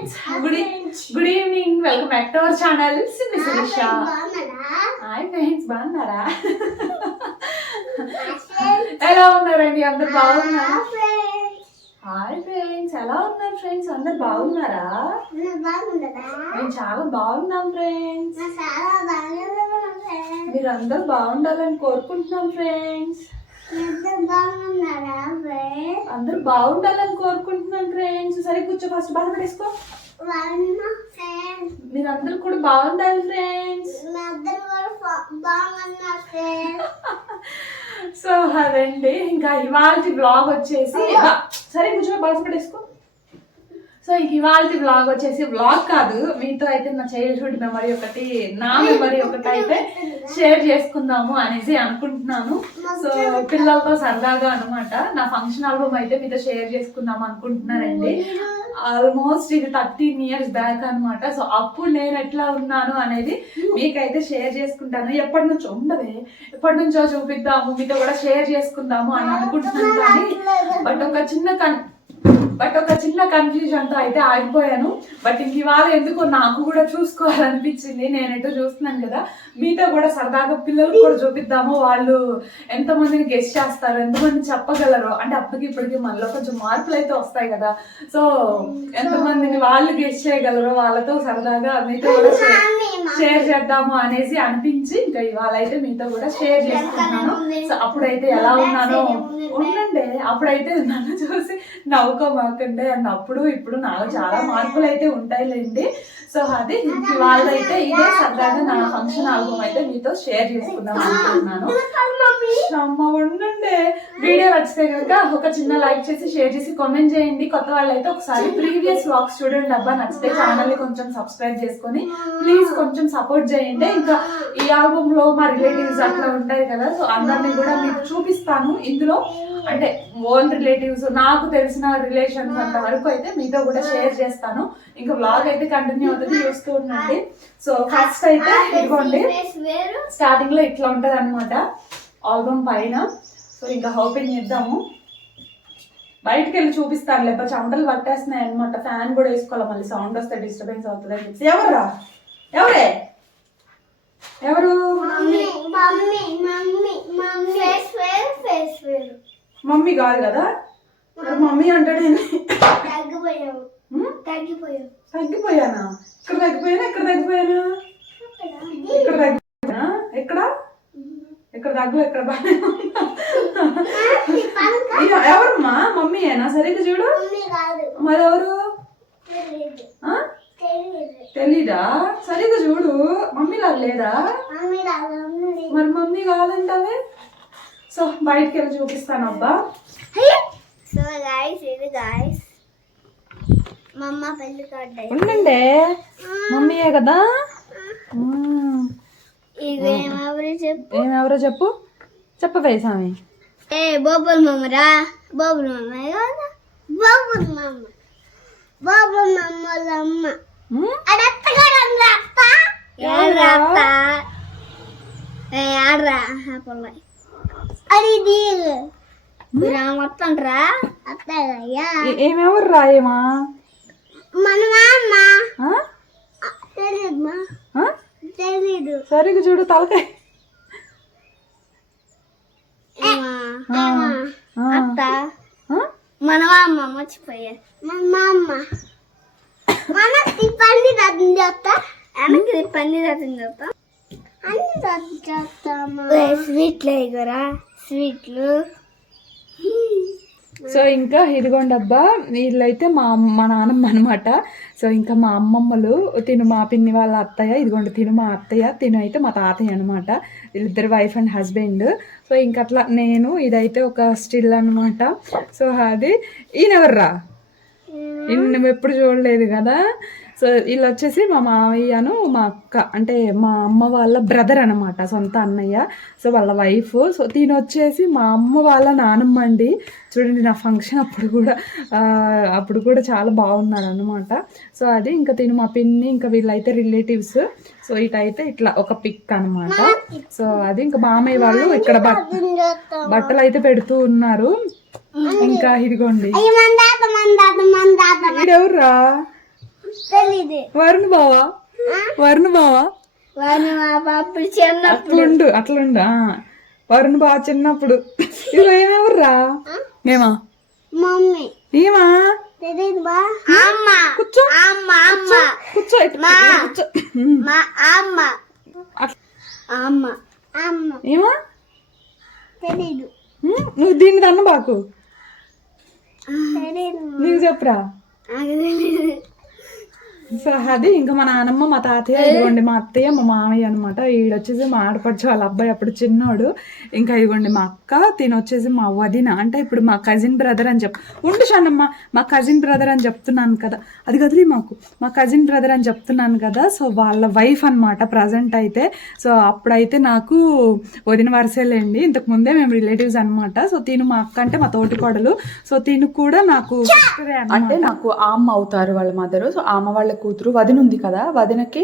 Friends good evening welcome back to our channel Sindhu Sirisha. Hi friends, బాగున్నారా? ఎలా ఉన్నారండి? అందరు బాగున్నారా? హాయ్ ఫ్రెండ్స్, ఎలా ఉన్నారు ఫ్రెండ్స్? అందరు బాగున్నారా? మేము చాలా బాగున్నాం ఫ్రెండ్స్. మీరు అందరు బాగుండాలని కోరుకుంటున్నాం ఫ్రెండ్స్. అందరూ బాగుండాలని కోరుకుంటున్నాం ఫ్రెండ్స్. సరే కూర్చో, ఫస్ట్ బాగా పడేసుకో. మీరందరూ కూడా బాగుండాలి ఫ్రెండ్స్. సో అదండి, ఇంకా ఇవాళ బ్లాగ్ వచ్చేసి సరే కూర్చో, బాగా పడేసుకో. సో ఇంక ఇవాళ బ్లాగ్ వచ్చేసి బ్లాగ్ కాదు, మీతో అయితే నా చైల్డ్హుడ్ మెమరీ ఒకటి, నా మెమరీ ఒకటి అయితే షేర్ చేసుకుందాము అనేసి అనుకుంటున్నాను. సో పిల్లలతో సరదాగా అనమాట నా ఫంక్షన్ ఆల్బమ్ అయితే మీతో షేర్ చేసుకుందాం అనుకుంటున్నానండి. ఆల్మోస్ట్ ఇది 13 years బ్యాక్ అనమాట. సో అప్పుడు నేను ఎట్లా ఉన్నాను అనేది మీకైతే షేర్ చేసుకుంటాను. ఎప్పటి నుంచో ఉండవే, ఎప్పటి నుంచో చూపిద్దాము, మీతో కూడా షేర్ చేసుకుందాము అని అనుకుంటున్నాను. కానీ బట్ ఒక చిన్న కన్ఫ్యూజన్ తో అయితే ఆగిపోయాను. బట్ ఇంక ఇవాళ ఎందుకో నాకు కూడా చూసుకోవాలనిపించింది. నేను ఎటో చూస్తున్నాను కదా, మీతో కూడా సరదాగా పిల్లలకు కూడా చూపిద్దాము. వాళ్ళు ఎంతమందిని గెస్ట్ చేస్తారు, ఎంతమంది చెప్పగలరు అంటే అప్పటికి ఇప్పటికి మనలో కొంచెం మార్పులు అయితే వస్తాయి కదా. సో ఎంతమందిని వాళ్ళు గెస్ట్ చేయగలరు, వాళ్ళతో సరదాగా మీతో కూడా షేర్ చేద్దాము అనేసి అనిపించి ఇంకా ఇవాళ అయితే మీతో కూడా షేర్ చేసుకుంటున్నాను. సో అప్పుడైతే ఎలా ఉన్నానో ఉండండి, అప్పుడైతే నన్ను చూసి నవ్వుకోమాకండి. అండ్ అప్పుడు ఇప్పుడు నాకు చాలా మార్పులు అయితే ఉంటాయిలేండి. సో అది వాళ్ళైతే ఇదే సరదాగా నా ఫంక్షన్ ఆల్బమ్ అయితే మీతో షేర్ చేసుకుందాం అనుకుంటున్నాను. అమ్మ ఉండండి, వీడియో నచ్చితే కనుక ఒక చిన్న లైక్ చేసి షేర్ చేసి కామెంట్ చేయండి. కొత్త వాళ్ళు అయితే ఒకసారి ప్రీవియస్ వ్లాగ్స్ చూడండి. అబ్బా నచ్చితే ఛానల్ ని కొంచెం సబ్స్క్రైబ్ చేసుకొని ప్లీజ్ కొంచెం సపోర్ట్ చేయండి. ఇంకా ఈ ఆల్బమ్ లో మా రిలేటివ్స్ అట్లా ఉంటాయి కదా, సో అందరినీ కూడా మీకు చూపిస్తాను. ఇందులో అంటే ఓన్ రిలేటివ్స్, నాకు తెలిసిన రిలేషన్స్ అంత వరకు అయితే మీతో కూడా షేర్ చేస్తాను. ఇంకా వ్లాగ్ అయితే కంటిన్యూ అవుతుంది, చూస్తూ ఉండండి. సో ఫస్ట్ అయితే ఇదిగోండి, స్టార్టింగ్ లో ఇట్లా ఉంటది అనమాట ఆల్బమ్ పైన. సో ఇంకా ఓపెన్ చేద్దాము. బయటకు వెళ్ళి చూపిస్తాను, లేకపోతే చెమటలు పట్టేస్తున్నాయి అనమాట. ఫ్యాన్ కూడా వేసుకోవాలి, మళ్ళీ సౌండ్ వస్తే డిస్టర్బెన్స్ అవుతుంది అని చెప్పి. ఎవరా ఎవరే ఎవరు? మమ్మీ కాదు కదా, మమ్మీ అంటాడు. తగ్గిపోయానా? ఇక్కడ తగ్గిపోయానా? ఇక్కడ తగ్గిపోయానా? ఇక్కడ తగ్గిపోయానా? ఎక్కడ ఎక్కడ తగ్గు, ఎక్కడ బాగా ఎవరమ్మా? మమ్మీయేనా? సరిగ్గా చూడు. మరి ఎవరు? తెలీదా? సరిగ్గా చూడు. మమ్మీ లాగా లేదా? మరి మమ్మీ కాదంటావే. సో బయటకి వెళ్ళి చూపిస్తాను. అబ్బా సో గైస్, ఇది గైస్ మమ్మ పెళ్లి కార్డు ఉండండి, మమ్మీయే కదా. ఏమెవరో చెప్పు, చెప్పవే స్వామి. బోబుల్ మమ్మరా, బోబుల్ మమ్మ కదా, బోబుల్ మమ్మ, బోబుల్ మమ్మలమ్మ. ఏమెవరు రాయేమా? తెలీదు. సరిగ్గా చూడు, తలకాయ. అత్త మనమ్మ మర్చిపోయా. మనమ్మ మనకి పని రద్దు చేస్తా, వెనక్కి పని రద్దు చేస్తా, అన్ని రద్దు చేస్తామా. స్వీట్లు అయ్యరా, స్వీట్లు. సో ఇంకా ఇదిగోండి అబ్బా, వీళ్ళైతే మా నాన్నమ్మ అనమాట. సో ఇంకా మా అమ్మమ్మలు, తిను మా పిన్ని వాళ్ళ అత్తయ్య, ఇదిగోండి తిను మా అత్తయ్య, తిను అయితే మా తాతయ్య అనమాట. వీళ్ళిద్దరు వైఫ్ అండ్ హస్బెండ్. సో ఇంక అట్లా నేను, ఇదైతే ఒక స్టిల్ అనమాట. సో అది ఈయనెవర్రా? నువ్వు ఎప్పుడు చూడలేదు కదా. సో వీళ్ళు వచ్చేసి మా మావయ్యను మా అక్క, అంటే మా అమ్మ వాళ్ళ బ్రదర్ అనమాట, సొంత అన్నయ్య. సో వాళ్ళ వైఫ్. సో దీని వచ్చేసి మా అమ్మ వాళ్ళ నానమ్మ అండి. చూడండి నా ఫంక్షన్ అప్పుడు కూడా చాలా బాగున్నారు అనమాట. సో అది ఇంకా తిను మా పిన్ని, ఇంకా వీళ్ళైతే రిలేటివ్స్. సో ఇటైతే ఇట్లా ఒక పిక్ అనమాట. సో అది ఇంకా మామయ్య వాళ్ళు ఇక్కడ బట్టలు అయితే పెడుతూ ఉన్నారు. ఇంకా ఇదిగోండి, ఇదెవర్రా? తెలీదు. వరుణ్ బావా వరుణ్ బావా వాడిని మా పాపడు చిన్నప్పుడు అట్లుండు వరుణ్ బావ చిన్నప్పుడు ఇగో ఏమెవర్రా ఏమా మమ్మీ ఏమా తెలీదు బా. అమ్మ కూర్చో అమ్మ అమ్మ కూర్చో ఇటు మా. కూర్చో మా అమ్మ అమ్మ అమ్మ ఏమా తెలీదు. నువ్వు దీన్ని దన్న బాకు తెలీదు. నీకు చెప్పురా నాకు తెలీదు. సో అది ఇంకా మా నాన్నమ్మ మా తాతయ్య ఇదిగోండి మా అత్తయ్య మా మామయ్య అనమాట. ఈడొచ్చేసి మా ఆడపడుచు వాళ్ళ అబ్బాయి అప్పుడు చిన్నోడు. ఇంకా ఇదిగోండి మా అక్క తినొచ్చేసి మా వదిన అంటే ఇప్పుడు మా కజిన్ బ్రదర్ అని ఉండు షానమ్మ మా కజిన్ బ్రదర్ అని చెప్తున్నాను కదా అది కదిలి మా కజిన్ బ్రదర్ అని చెప్తున్నాను కదా. సో వాళ్ళ వైఫ్ అనమాట ప్రజెంట్ అయితే. సో అప్పుడైతే నాకు వదిన వరసేలేండి, ఇంతకు ముందే మేము రిలేటివ్స్ అనమాట. సో తిను మా అక్క అంటే మా తోటి కోడలు. సో తిను కూడా నాకు అంటే నాకు అమ్మ అవుతారు వాళ్ళ మదరు. సో అమ్మ వాళ్ళ కూతురు వదిన ఉంది కదా, వదినకి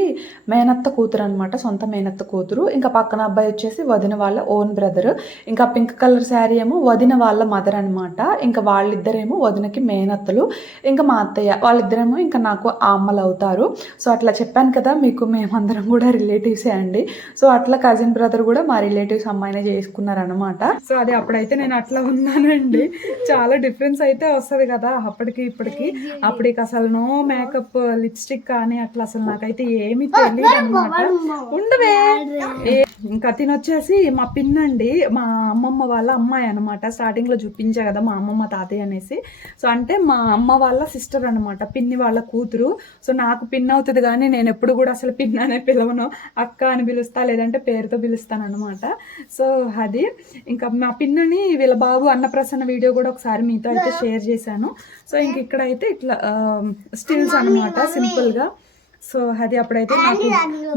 మేనత్త కూతురు అనమాట, సొంత మేనత్త కూతురు. ఇంకా పక్కన అబ్బాయి వచ్చేసి వదిన వాళ్ళ ఓన్ బ్రదర్. ఇంకా పింక్ కలర్ శారీ ఏమో వదిన వాళ్ళ మదర్ అనమాట. ఇంకా వాళ్ళిద్దరేమో వదినకి మేనత్తలు. ఇంకా మా అత్తయ్య వాళ్ళిద్దరేమో ఇంకా నాకు అమ్మలు అవుతారు. సో అట్లా చెప్పాను కదా మీకు, మేమందరం కూడా రిలేటివ్సే అండి. సో అట్లా కజిన్ బ్రదర్ కూడా మా రిలేటివ్స్ అమ్మాయినే చేసుకున్నారనమాట. సో అది అప్పుడైతే నేను అట్లా ఉన్నానండి. చాలా డిఫరెన్స్ అయితే వస్తుంది కదా అప్పటికి ఇప్పటికి. అప్పటికి అసలు నో మేకప్ లిప్స్టిక్ కానీ అట్లా అసలు నాకైతే ఏమీ తెలియదు అనమాట. ఉండవే ఇంకా తినొచ్చేసి మా పిన్నండి, మా అమ్మమ్మ వాళ్ళ అమ్మాయి అనమాట. స్టార్టింగ్ లో చూపించా కదా మా అమ్మమ్మ తాతయ్య అనేసి. సో అంటే మా అమ్మ వాళ్ళ సిస్టర్ అనమాట, పిన్ని వాళ్ళ కూతురు. సో నాకు పిన్ అవుతుంది కానీ నేను ఎప్పుడు కూడా అసలు పిన్ అనే పిలవను, అక్క అని పిలుస్తా లేదంటే పేరుతో పిలుస్తాను అనమాట. సో అది ఇంకా మా పిన్నని వీళ్ళ బాబు అన్నప్రసన్న వీడియో కూడా ఒకసారి మీతో అయితే షేర్ చేశాను. సో ఇంక ఇక్కడైతే ఇట్లా స్టిల్స్ అనమాట సింపుల్ గా. సో అది అప్పుడైతే నాకు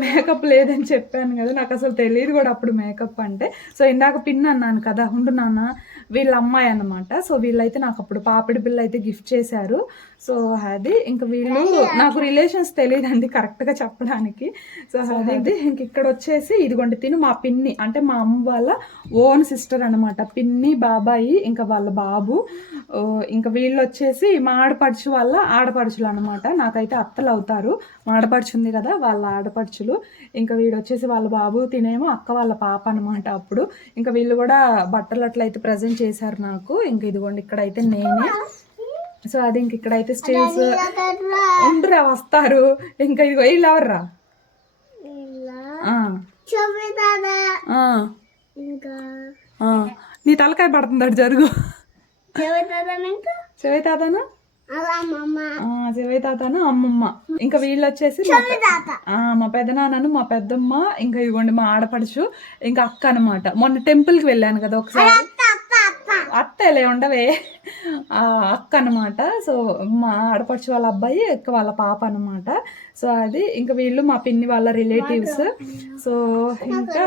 మేకప్ లేదని చెప్పాను కదా, నాకు అసలు తెలియదు కూడా అప్పుడు మేకప్ అంటే. సో ఇందాక పిన్ అన్నాను కదా, ఉండు నాన్న వీళ్ళ అమ్మాయి అన్నమాట. సో వీళ్ళైతే నాకు అప్పుడు పాపిడి బిల్ల అయితే గిఫ్ట్ చేశారు. సో అది ఇంకా వీళ్ళు నాకు రిలేషన్స్ తెలియదండి కరెక్ట్గా చెప్పడానికి. సో అది ఇంక ఇక్కడ వచ్చేసి ఇదిగోండి తిను మా పిన్ని అంటే మా అమ్మ వాళ్ళ ఓన్ సిస్టర్ అనమాట. పిన్ని బాబాయి ఇంకా వాళ్ళ బాబు. ఇంకా వీళ్ళు వచ్చేసి మా ఆడపడుచు వాళ్ళ ఆడపడుచులు అనమాట. నాకైతే అత్తలు అవుతారు, మా ఆడపడుచు ఉంది కదా వాళ్ళ ఆడపడుచులు. ఇంకా వీడు వచ్చేసి వాళ్ళ బాబు, తినేమో అక్క వాళ్ళ పాప అనమాట. అప్పుడు ఇంకా వీళ్ళు కూడా బట్టలు అట్లయితే ప్రజెంట్ చేశారు నాకు. ఇంక ఇదిగోండి ఇక్కడైతే నేనే. సో అది ఇంక ఇక్కడైతే స్టిల్స్ ఉండరా వస్తారు. ఇంకా ఇదిగో వీళ్ళు ఎవర్రా నీ తలకాయ పడుతుంది జరుగు శివయ్య తాతను శివయ్య తాతను అమ్మమ్మ. ఇంకా వీళ్ళు వచ్చేసి మా పెదనాన్నను మా పెద్దమ్మ. ఇంకా ఇదిగోండి మా ఆడపడుచు ఇంకా అక్క అనమాట. మొన్న టెంపుల్కి వెళ్ళాను కదా ఒకసారి, అత్తలే ఉండవే అక్క అనమాట. సో మా ఆడపడుచు వాళ్ళ అబ్బాయి అక్క వాళ్ళ పాప అనమాట. సో అది ఇంకా వీళ్ళు మా పిన్ని వాళ్ళ రిలేటివ్స్. సో ఇంకా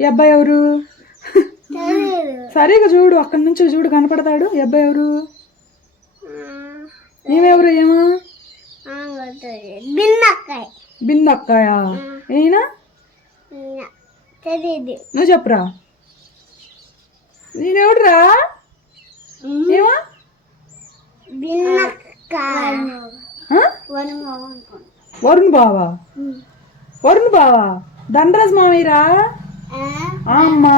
ఈ అబ్బాయి ఎవరు సరిగా చూడు, అక్కడి నుంచి చూడు కనపడతాడు. ఈ అబ్బాయి ఎవరు, ఏమెవరు ఏమా బిందక్కాయా ఏనా నువ్వు చెప్పురా, నేనెవడురా ఏమా వరుణ్ బావా వరుణ్ బావా ధనరాజ్ మామయ్యరా అమ్మా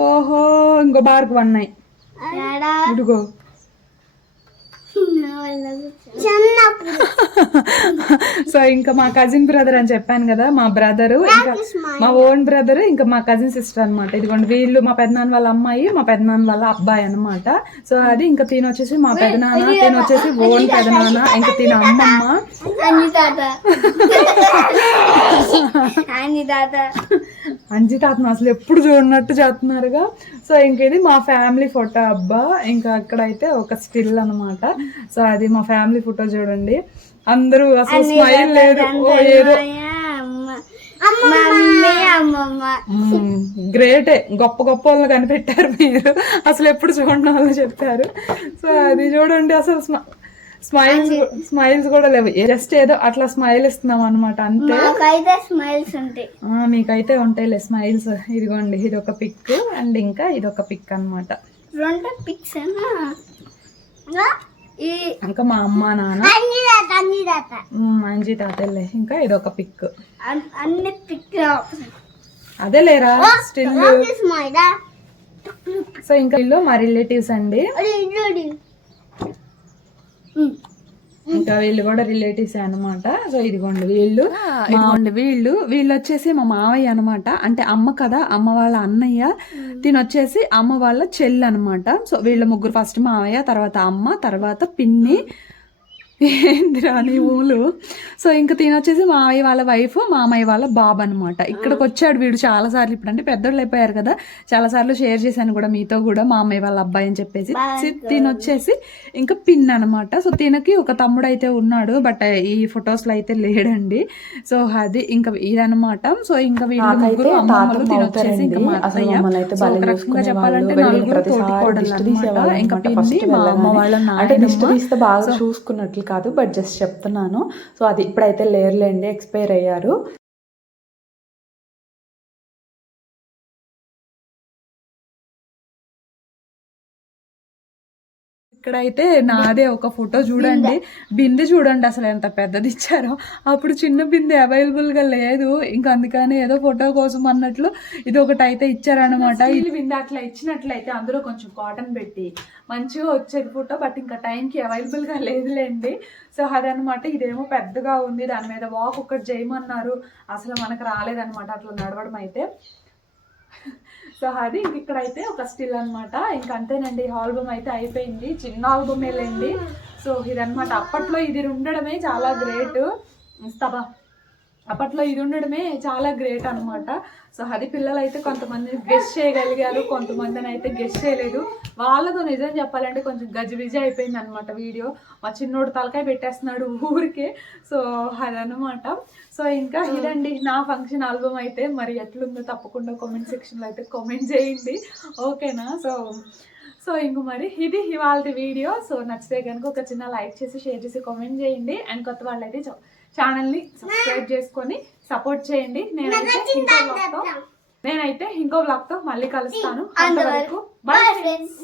ఓహో ఇంకో బార్కు వన్నాయి ఇదిగో. సో ఇంకా మా కజిన్ బ్రదర్ అని చెప్పాను కదా, మా బ్రదరు ఇంకా మా ఓన్ బ్రదర్ ఇంకా మా కజిన్ సిస్టర్ అనమాట. ఇదిగోండి వీళ్ళు మా పెద్దనాన్న వాళ్ళ అమ్మాయి మా పెద్దనాన్న వాళ్ళ అబ్బాయి అనమాట. సో అది ఇంకా తిని వచ్చేసి మా పెదనాన్న, తిని వచ్చేసి ఓన్ పెదనాన్న, ఇంకా తిన అమ్మమ్మ అంజి తాతను అసలు ఎప్పుడు చూడనట్టు చేస్తున్నారుగా. సో ఇంక ఇది మా ఫ్యామిలీ ఫోటో అబ్బా. ఇంకా అక్కడైతే ఒక స్టిల్ అనమాట. సో అది మా ఫ్యామిలీ ఫోటో చూడండి, అందరూ అసలు స్మైల్ లేదు ఏదో గ్రేటే, గొప్ప గొప్ప వాళ్ళు కనిపెట్టారు మీరు, అసలు ఎప్పుడు చూడండి వాళ్ళు చెప్పారు. సో అది చూడండి అసలు స్మైల్స్ కూడా లేవు, జస్ట్ ఏదో అట్లా స్మైల్ ఇస్తున్నాం అనమాట అంతే. మీకైతే ఉంటాయిలే స్మైల్స్. ఇదిగోండి ఇదొక పిక్ అండ్ ఇంకా ఇదొక పిక్ అనమాట. రెండు పిక్స్ ఈ ఇంకా మా అమ్మ నాన్న అన్ని దాత మంచి తాతలే, ఇంకా ఇదొక పిక్. అన్ని పిక్ అదే లేరా స్టిల్. సో ఇంకా వీళ్ళు మా రిలేటివ్స్ అండి, ఇంకా వీళ్ళు కూడా రిలేటివ్స్ అనమాట. సో ఇదిగోండి వీళ్ళు వీళ్ళు వచ్చేసి మా మావయ్య అనమాట. అంటే అమ్మ కదా, అమ్మ వాళ్ళ అన్నయ్య, తినొచ్చేసి అమ్మ వాళ్ళ చెల్లి అనమాట. సో వీళ్ళ ముగ్గురు, ఫస్ట్ మావయ్య, తర్వాత అమ్మ, తర్వాత పిన్ని. ఏందిరా నీ ఊలు. సో ఇంకా తినొచ్చేసి మావయ్య వాళ్ళ వైఫ్, మామయ్య వాళ్ళ బాబు అనమాట. ఇక్కడికి వచ్చాడు వీడు చాలా సార్లు. ఇప్పుడు అంటే పెద్దోళ్ళు అయిపోయారు కదా, చాలా సార్లు షేర్ చేశాను కూడా మీతో కూడా, మామయ్య వాళ్ళ అబ్బాయి అని చెప్పేసి. తినొచ్చేసి ఇంకా పిన్ అనమాట. సో తినకి ఒక తమ్ముడు అయితే ఉన్నాడు, బట్ ఈ ఫొటోస్ లో అయితే లేడండి. సో అది ఇంకా ఇదనమాట. సో ఇంకా వీళ్ళు ముగ్గురు అమ్మమ్మలు, తినొచ్చేసి ఇంకా మా అత్తయ్య. సో ఒక రకంగా చెప్పాలంటే నలుగురు తోటికోడళ్ళు అనమాట. ఇంకా పిన్ని, మా అమ్మ వాళ్ళ నాయనమ్మ. బాగా చూసుకున్నట్లు కాదు, బట్ జస్ట్ చెప్తున్నాను. సో అది ఇప్పుడైతే లేరులేండి, ఎక్స్పైర్ అయ్యారు. ఇక్కడైతే నాదే ఒక ఫోటో చూడండి, బిందె చూడండి అసలు ఎంత పెద్దది ఇచ్చారో. అప్పుడు చిన్న బిందె అవైలబుల్గా లేదు, ఇంకా అందుకని ఏదో ఫోటో కోసం అన్నట్లు ఇది ఒకటి అయితే ఇచ్చారనమాట. ఈ బిందె అట్లా ఇచ్చినట్లయితే అందులో కొంచెం కాటన్ పెట్టి మంచిగా వచ్చేది ఫోటో, బట్ ఇంకా టైంకి అవైలబుల్గా లేదులేండి. సో అదనమాట. ఇదేమో పెద్దగా ఉంది, దాని మీద వాక్ ఒకటి చేయమన్నారు, అసలు మనకు రాలేదనమాట అట్లా నడవడం అయితే. సో అది ఇంక ఇక్కడైతే ఒక స్టిల్ అనమాట. ఇంక అంతేనండి, ఆల్బమ్ అయితే అయిపోయింది. చిన్న ఆల్బమ్ వెళ్ళండి. సో ఇదనమాట. అప్పట్లో ఇది ఉండడమే చాలా గ్రేట్. ఇస్తాబా, అప్పట్లో ఇది ఉండడమే చాలా గ్రేట్ అనమాట. సో అది పిల్లలు అయితే కొంతమంది గెస్ చేయగలిగారు, కొంతమందిని అయితే గెస్ చేయలేదు. వాళ్ళతో నిజం చెప్పాలంటే కొంచెం గజిబిజి అయిపోయింది అనమాట వీడియో. మా చిన్నోడు తలకాయ పెట్టేస్తున్నాడు ఊరికే. సో అదనమాట. సో ఇంకా ఇదండి నా ఫంక్షన్ ఆల్బమ్ అయితే. మరి ఎట్లుందో తప్పకుండా కామెంట్ సెక్షన్లో అయితే కామెంట్ చేయండి, ఓకేనా? సో ఇంక మరి ఇది ఇవాళ వీడియో. సో నచ్చితే కనుక ఒక చిన్న లైక్ చేసి, షేర్ చేసి, కామెంట్ చేయండి. అండ్ కొత్త వాళ్ళైతే ఛానల్ని సబ్స్క్రైబ్ చేసుకొని సపోర్ట్ చేయండి. నేనైతే ఇంకో బ్లాగ్తో మళ్ళీ కలుస్తాను. అంతవరకు బాయ్ ఫ్రెండ్స్.